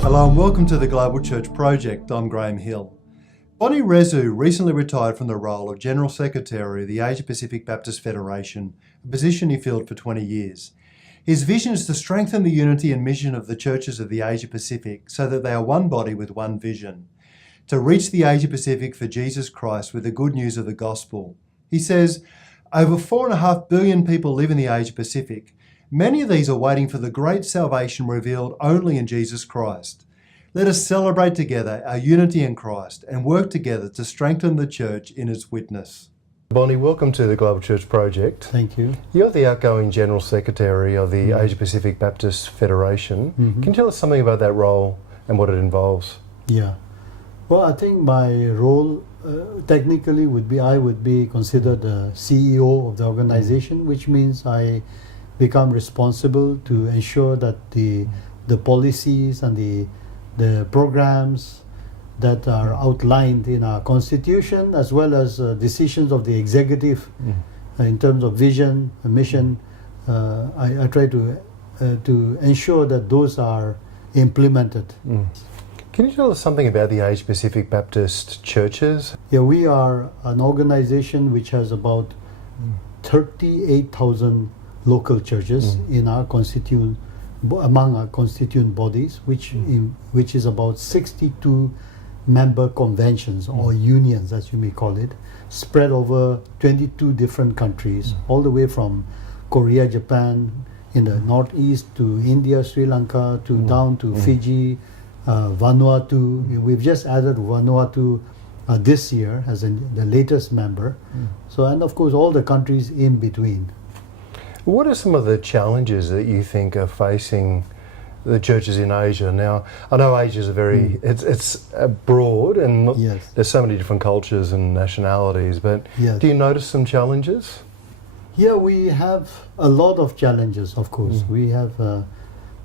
Hello and welcome to the Global Church Project. I'm Graham Hill. Bonny Resu recently retired from the role of General Secretary of the Asia Pacific Baptist Federation, a position he filled for 20 years. His vision is to strengthen the unity and mission of the churches of the Asia Pacific so that they are one body with one vision, to reach the Asia Pacific for Jesus Christ with the good news of the gospel. He says, over 4.5 billion people live in the Asia Pacific. Many of these are waiting for the great salvation revealed only in Jesus Christ. Let us celebrate together our unity in Christ and work together to strengthen the church in its witness. Bonny, welcome to the Global Church Project. Thank you. You're the outgoing General Secretary of the Asia Pacific Baptist Federation. Can you tell us something about that role and what it involves? Yeah. Well, I think my role technically I would be considered the CEO of the organization, which means I become responsible to ensure that the policies and the programs that are outlined in our constitution, as well as decisions of the executive in terms of vision, mission, I try to ensure that those are implemented. Can you tell us something about the Asia Pacific Baptist churches? Yeah, we are an organization which has about 38,000 local churches in our among our constituent bodies, which is about 62 member conventions or unions, as you may call it, spread over 22 different countries, all the way from Korea, Japan, in the northeast to India, Sri Lanka, to down to Fiji, Vanuatu. We've just added Vanuatu this year as the latest member. So, and of course, all the countries in between. What are some of the challenges that you think are facing the churches in Asia? Now, I know Asia is it's broad and there's so many different cultures and nationalities, but do you notice some challenges? Yeah, we have a lot of challenges, of course. We have,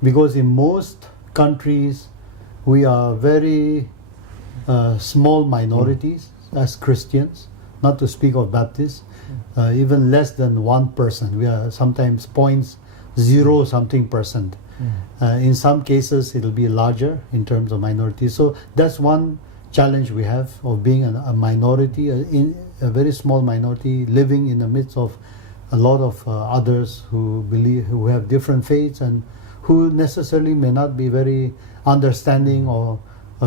because in most countries, we are very small minorities as Christians, not to speak of Baptists. Even less than 1%. We are sometimes 0.0 something percent. In some cases, it'll be larger in terms of minorities. So that's one challenge we have of being a minority, a very small minority, living in the midst of a lot of others who have different faiths and who necessarily may not be very understanding or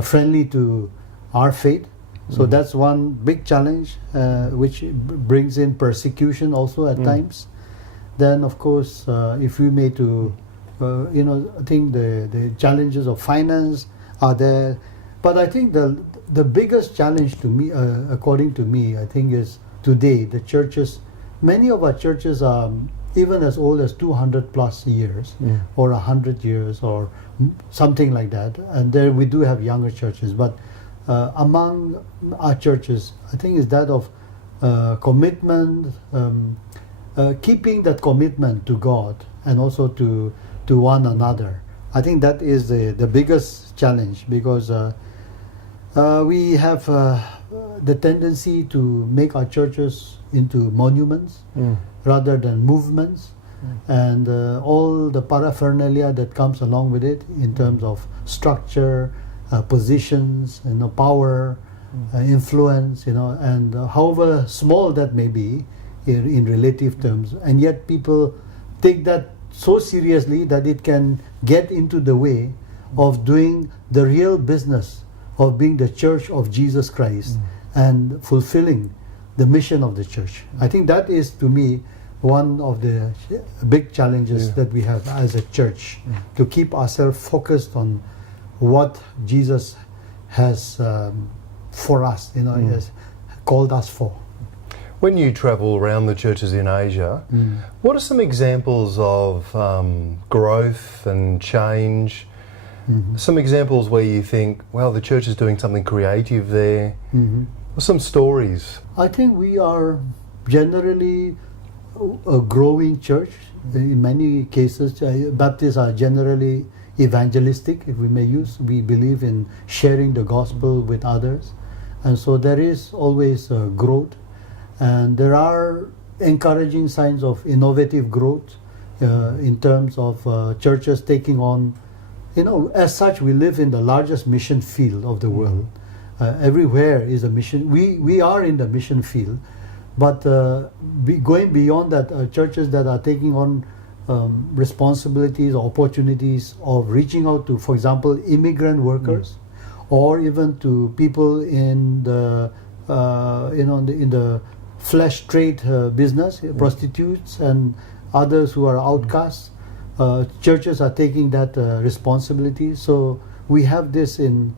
friendly to our faith. So that's one big challenge, which brings in persecution also at times. Then, of course, if we may I think the challenges of finance are there. But I think the biggest challenge to me, according to me, I think is today the churches. Many of our churches are even as old as 200 plus years, or 100 years, or something like that. And there we do have younger churches, but among our churches, I think is that of commitment, keeping that commitment to God and also to one another. I think that is the biggest challenge, because we have the tendency to make our churches into monuments rather than movements, and all the paraphernalia that comes along with it in terms of structure, positions, power, influence, and however small that may be in relative terms, and yet people take that so seriously that it can get into the way of doing the real business of being the church of Jesus Christ and fulfilling the mission of the church. I think that is, to me, one of the big challenges that we have as a church, to keep ourselves focused on what Jesus has for us, has called us for. When you travel around the churches in Asia, what are some examples of growth and change? Some examples where you think, well, the church is doing something creative there. Some stories. I think we are generally a growing church. In many cases, Baptists are generally evangelistic, if we may use. We believe in sharing the gospel with others. And so there is always growth. And there are encouraging signs of innovative growth in terms of churches taking on as such, we live in the largest mission field of the world. Everywhere is a mission. We are in the mission field, but going beyond that, churches that are taking on responsibilities, opportunities of reaching out to, for example, immigrant workers, or even to people in the in the flesh trade business, prostitutes and others who are outcasts. Churches are taking that responsibility. So we have this in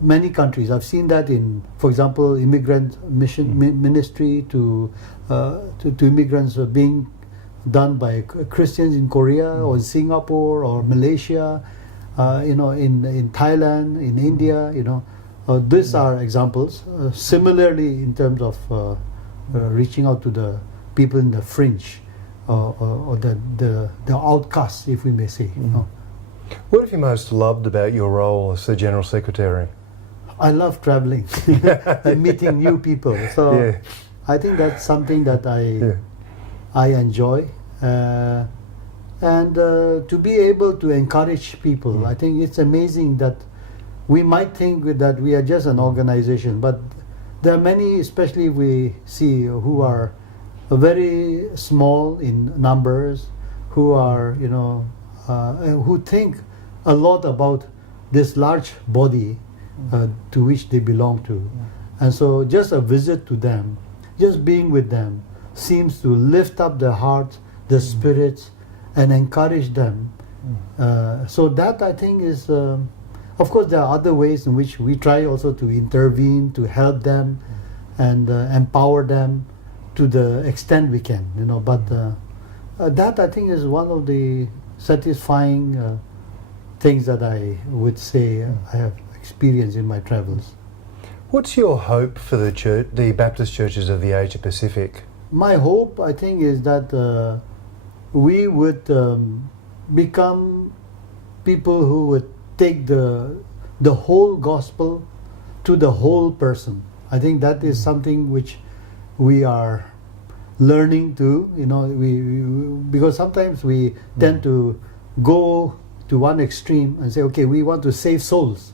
many countries. I've seen that in, for example, immigrant mission ministry to immigrants being done by Christians in Korea or in Singapore or Malaysia, in Thailand, in India. These are examples. Similarly, in terms of reaching out to the people in the fringe. Or the outcasts, if we may say. What have you most loved about your role as the General Secretary? I love traveling and meeting new people. So I think that's something that I enjoy. And to be able to encourage people, I think it's amazing that we might think that we are just an organization, but there are many, especially we see, who are very small in numbers, who are who think a lot about this large body to which they belong to, and so just a visit to them, just being with them, seems to lift up their hearts, their spirits, and encourage them. So that, I think, is of course there are other ways in which we try also to intervene, to help them and empower them to the extent we can, but that, I think, is one of the satisfying things that I would say I have experienced in my travels. What's your hope for the Baptist churches of the Asia Pacific? My hope, I think, is that we would become people who would take the whole gospel to the whole person. I think that is something which we are learning to, because sometimes we tend to go to one extreme and say, okay, we want to save souls.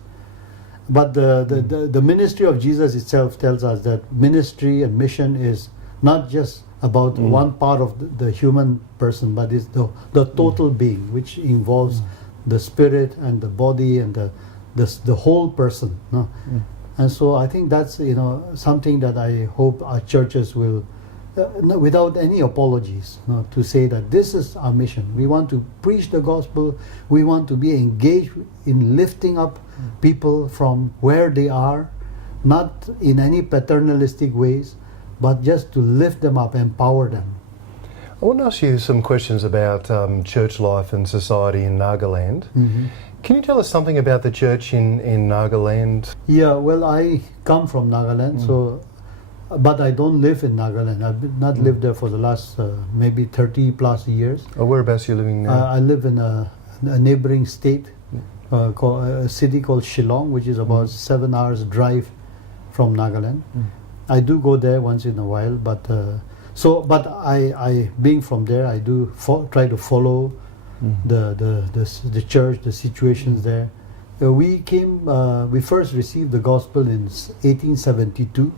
But the ministry of Jesus itself tells us that ministry and mission is not just about one part of the human person, but it's the total being, which involves the spirit and the body and the whole person. No? And so I think that's something that I hope our churches will, without any apologies, to say that this is our mission. We want to preach the gospel. We want to be engaged in lifting up people from where they are, not in any paternalistic ways, but just to lift them up, empower them. I want to ask you some questions about church life and society in Nagaland. Can you tell us something about the church in Nagaland? Yeah, well, I come from Nagaland, but I don't live in Nagaland. I've not lived there for the last maybe 30 plus years. Whereabouts are you living now? I live in a neighboring state, a city called Shillong, which is about 7 hours drive from Nagaland. I do go there once in a while, but I being from there, I do try to follow the church, the situations there. We first received the gospel in 1872,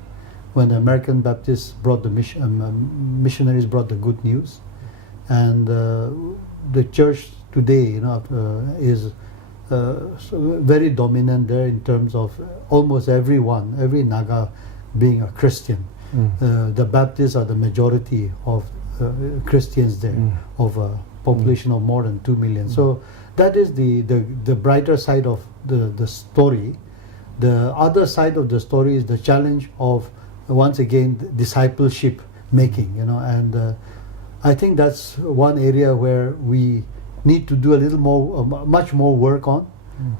when the American Baptists brought the missionaries brought the good news, and the church today, is very dominant there in terms of almost every Naga being a Christian. The Baptists are the majority of Christians there, of a population of more than 2 million. So that is the brighter side of the story. The other side of the story is the challenge of, once again, discipleship making, and I think that's one area where we need to do a little more, much more work on.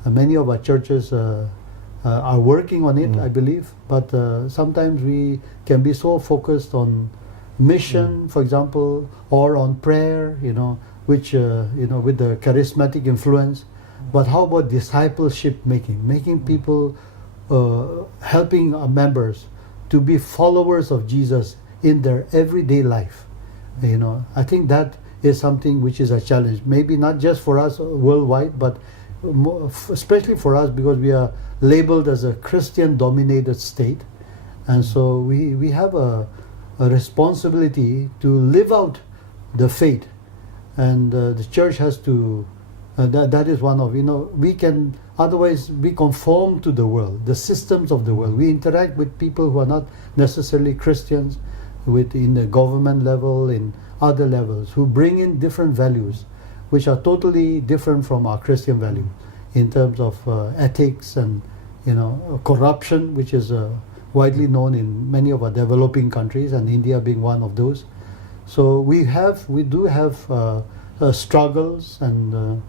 Many of our churches are working on it, I believe, but sometimes we can be so focused on mission, for example, or on prayer, which with the charismatic influence. But how about discipleship making people, helping our members to be followers of Jesus in their everyday life? I think that is something which is a challenge. Maybe not just for us worldwide, but especially for us, because we are labeled as a Christian-dominated state, and so we have a responsibility to live out the faith, and the church has to. That is one of, we can otherwise be conformed to the world, the systems of the world. We interact with people who are not necessarily Christians, in the government level, in other levels, who bring in different values, which are totally different from our Christian value, in terms of ethics and corruption, which is widely known in many of our developing countries, and India being one of those. So we do have struggles and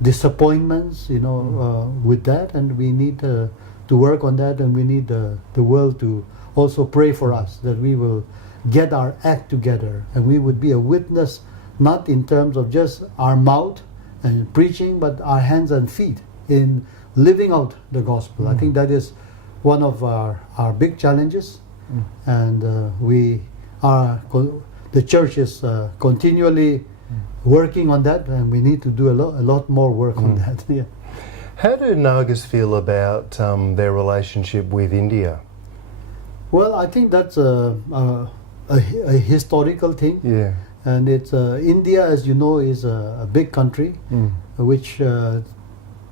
disappointments, with that, and we need to work on that, and we need the world to also pray for us, that we will get our act together, and we would be a witness, not in terms of just our mouth and preaching, but our hands and feet in living out the gospel. I think that is one of our big challenges, and the church is continually working on that, and we need to do a lot more work on that. Yeah. How do Nagas feel about their relationship with India? Well, I think that's a historical thing. Yeah. And it's India, as you know, is a big country, which, in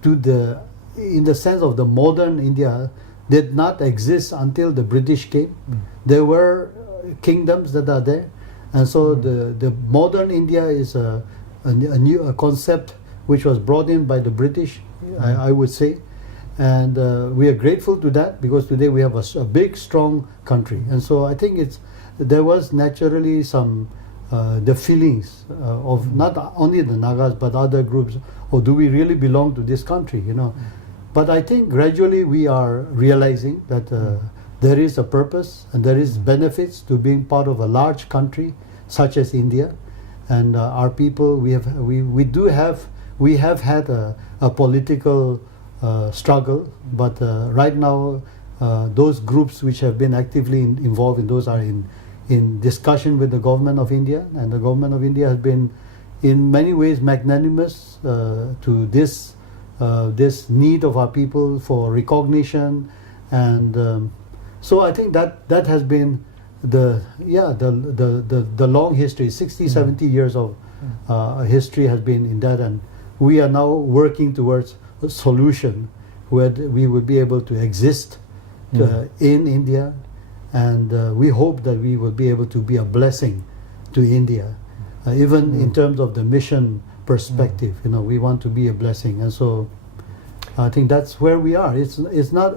the sense of the modern India, did not exist until the British came. There were kingdoms that are there. And so the modern India is a new concept which was brought in by the British, I would say. And we are grateful to that, because today we have a big, strong country. And so I think there was naturally some, the feelings of not only the Nagas but other groups, do we really belong to this country, But I think gradually we are realizing that there is a purpose and there is benefits to being part of a large country such as India, and our people. We have had a political struggle, but right now those groups which have been actively involved in those are in discussion with the government of India, and the government of India has been in many ways magnanimous to this need of our people for recognition, and so I think that has been the long history. 60, 70 years of history has been in that, and we are now working towards a solution where we will be able to exist in India, and we hope that we will be able to be a blessing to India, even in terms of the mission perspective. We want to be a blessing, and so I think that's where we are. It's not.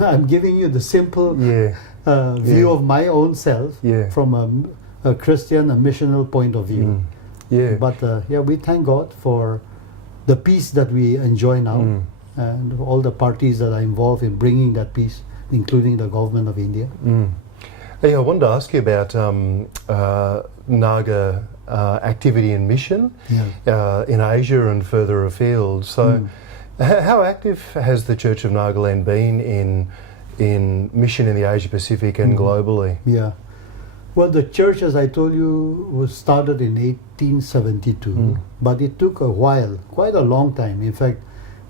I'm giving you the simple view of my own self from a Christian, a missional point of view. But we thank God for the peace that we enjoy now, and all the parties that are involved in bringing that peace, including the government of India. Hey, I wanted to ask you about Naga activity and mission in Asia and further afield. So, how active has the Church of Nagaland been in mission in the Asia Pacific and globally? Yeah. Well, the church, as I told you, was started in 1872, but it took a while, quite a long time. In fact,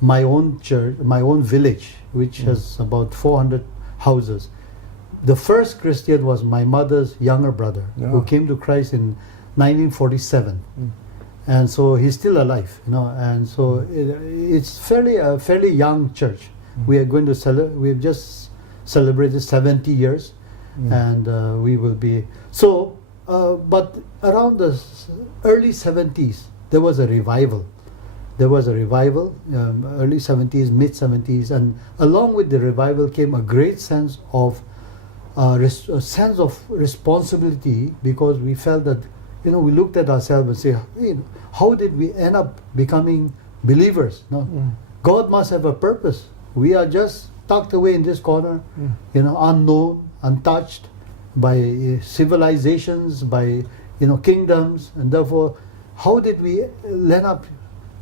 my own church, my own village, which has about 400 houses, the first Christian was my mother's younger brother, who came to Christ in 1947. And so he's still alive, and so it's a fairly young church. We are going to we've just celebrated 70 years, and we will be so. But around the early 70s, there was a revival. Early 70s, mid 70s, and along with the revival came a great sense of responsibility, because we felt that we looked at ourselves and say, how did we end up becoming believers? God must have a purpose. We are just tucked away in this corner, unknown, untouched by civilizations, by kingdoms, and therefore, how did we end up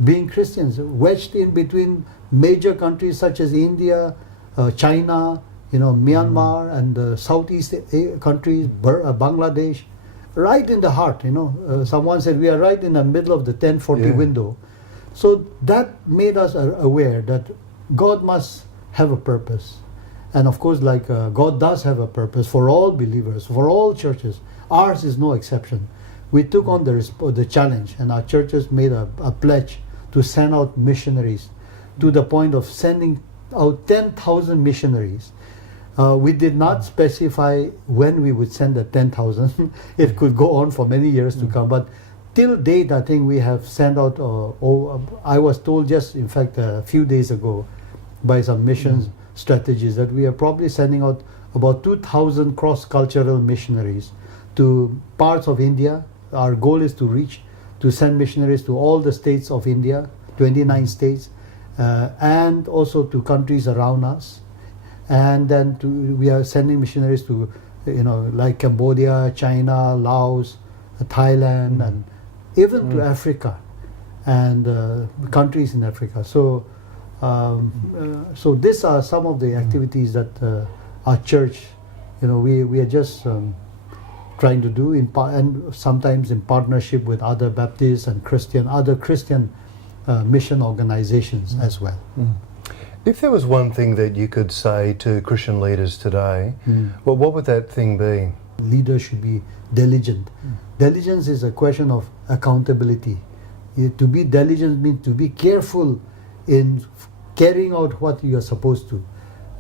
being Christians, wedged in between major countries such as India, China, Myanmar, and the Southeast countries, Bangladesh, right in the heart. Someone said we are right in the middle of the 1040 window. So that made us aware that God must have a purpose. And of course, like God does have a purpose for all believers, for all churches. Ours is no exception. We took on the challenge, and our churches made a pledge to send out missionaries, to the point of sending out 10,000 missionaries. We did not specify when we would send the 10,000. It could go on for many years to come, but till date, I think we have sent out, I was told just, in fact, a few days ago by some missions strategies that we are probably sending out about 2,000 cross-cultural missionaries to parts of India. Our goal is to send missionaries to all the states of India, 29 states, and also to countries around us. And then we are sending missionaries to, like Cambodia, China, Laos, Thailand, and even to Africa and countries in Africa. So, so these are some of the activities that our church, we are just trying to do and sometimes in partnership with other Baptist and other Christian mission organizations as well. If there was one thing that you could say to Christian leaders today, well, what would that thing be? Leaders should be diligent. Diligence is a question of accountability. To be diligent means to be careful in carrying out what you are supposed to.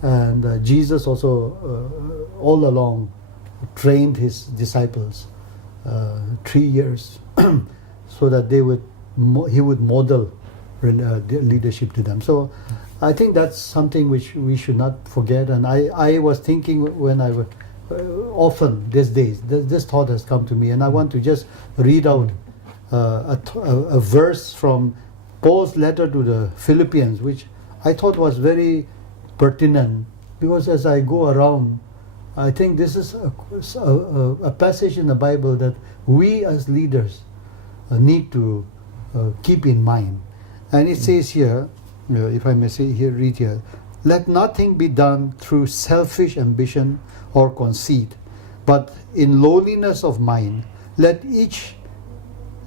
And Jesus also, all along, trained his disciples 3 years so that he would model leadership to them. So I think that's something which we should not forget. And I was thinking when I was often these days, this thought has come to me, and I want to just read out a verse from Paul's letter to the Philippians, which I thought was very pertinent, because as I go around, I think this is a passage in the Bible that we as leaders need to keep in mind. And it says here, if I may say here, read here, let nothing be done through selfish ambition or conceit, but in lowliness of mind, let each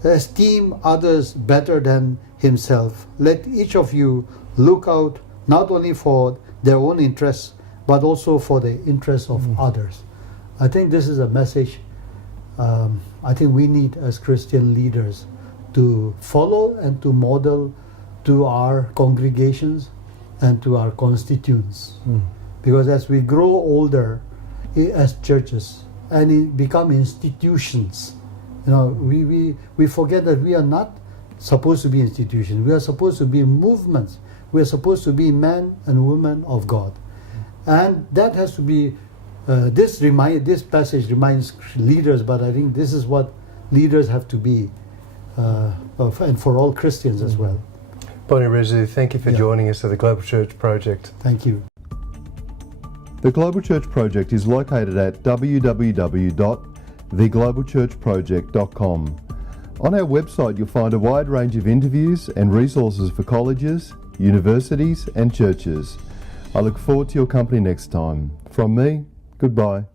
esteem others better than himself. Let each of you look out not only for their own interests, but also for the interests of others. I think this is a message I think we need as Christian leaders to follow and to model to our congregations and to our constituents. Because as we grow older as churches and become institutions, we forget that we are not supposed to be institutions. We are supposed to be movements. We are supposed to be men and women of God. And that has to be, this passage reminds leaders, but I think this is what leaders have to be, and for all Christians as well. Bonny Resu, thank you for joining us at the Global Church Project. Thank you. The Global Church Project is located at www.theglobalchurchproject.com. On our website you'll find a wide range of interviews and resources for colleges, universities and churches. I look forward to your company next time. From me, goodbye.